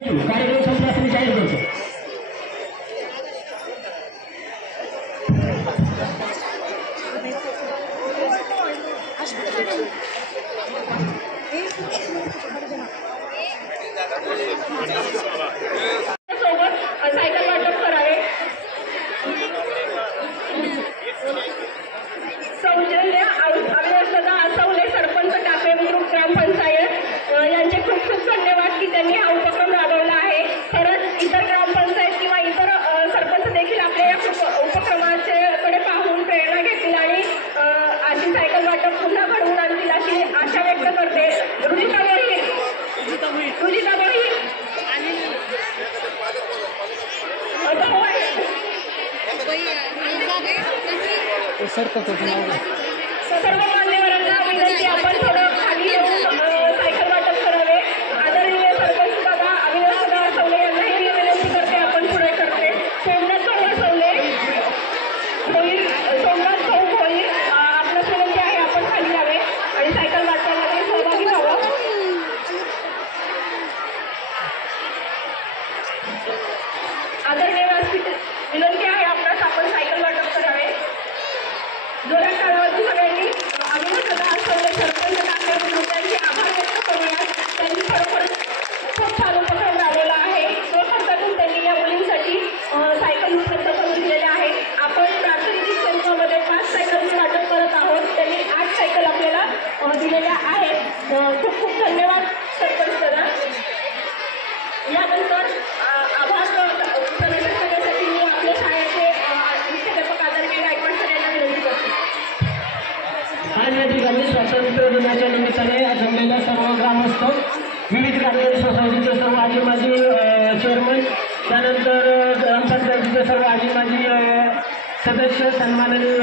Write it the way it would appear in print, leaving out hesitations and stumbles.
कार्यक्रम संपल्यास मी जाहीर करतो. सायकल वाटप करावे. सौजन्य अविनाशदा आसवले सरपंच टाकळे बुद्रुक ग्रामपंचायत यांचे खूप खूप धन्यवाद की त्यांनी हा उपक्रम राबवला आहे. खरंच इतर ग्रामपंचायत किंवा इतर सरपंच देखील आपल्या या उपक्रमाचे कडे पाहून प्रेरणा घेतील आणि अशी सायकल वाटप पुन्हा घडवून आणतील अशी आशा व्यक्त करते. रुजिता सर्व मान्यवरांना विनंती आपण थोडं खाली येऊन सायकल वाटप करावे. आदरणीय सरपंच दादा अविनाशदा आसवले यांनाही मी विनंती करते आपण पुढे करते. सोमनाथ भाऊ आसवले होईल, सोमनाथ भाऊ होईल, आपल्यास विनंती आहे आपण खाली यावे आणि सायकल वाटपामध्ये सहभागी व्हावं. आदरणीय विनंती आहे आपल्यास आपण सायकल वाटप करावे. जोरात टाळ्यावरती सगळ्यांनी अविनाशदा आसवले सरपंच टाकळे बुद्रुक यांचे आभार व्यक्त करूयात. त्यांनी खरोखरच खूप छान उपक्रम राबवला आहे. स्वखर्चातून त्यांनी या मुलींसाठी सायकल उपलब्ध करून दिलेल्या आहेत. आपण प्रातिनिधिक स्वरूपामध्ये 5 सायकलचे वाटप करत आहोत. त्यांनी 8 सायकल आपल्याला दिलेल्या आहेत. खूप खूप धन्यवाद सरपंच दादा. यानंतर आभार प्रदर्शन करण्यासाठी मी आपल्या शाळेचे मुख्याध्यापक आदरणीय गायकवाड सर यांना विनंती करते. आज या ठिकाणी स्वातंत्र्य दिनाच्या निमित्ताने जमलेल्या सर्व ग्रामस्थ, विविध कार्यकारी सोसायटीचे सर्व आजी माजी चेअरमन, त्यानंतर ग्रामपंचायतीचे सर्व आजी माजी सदस्य, सन्माननीय